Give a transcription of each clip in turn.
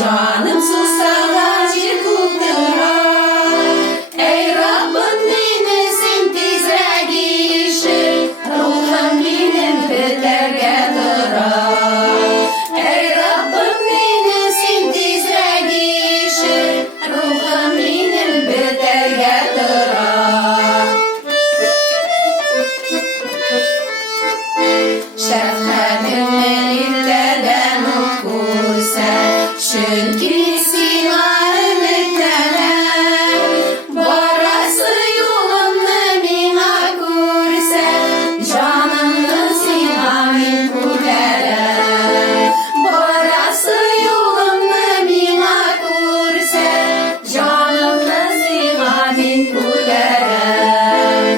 Canım susar çıkıptırar. Ey Rabbim nenesin tizrek işi, ruhum benim biterge tırar. Ey Rabbim nenesin tizrek işi, ruhum benim biterge tırar. Şefkatinle illeden okursa, çünkü sina ümitlener. Barası yolunu mina kursa, canımı sina min kulerer. Barası yolunu mina kursa, canımı sina min kulerer.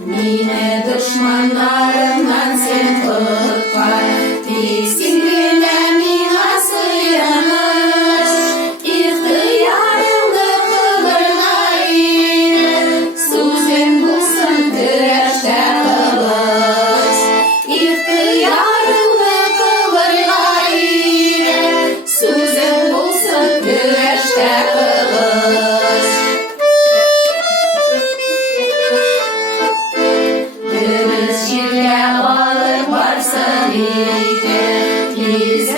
Mine düşmanlarından sen tutlar, tiksindiğine mina sığınır. İhtiyarını kıvırlayır, sözün bulsun güreşte kılıç. İhtiyarını kıvırlayır, sözün bulsun güreşte kılıç. Dürüst jirge balık varsın iyiydi, biz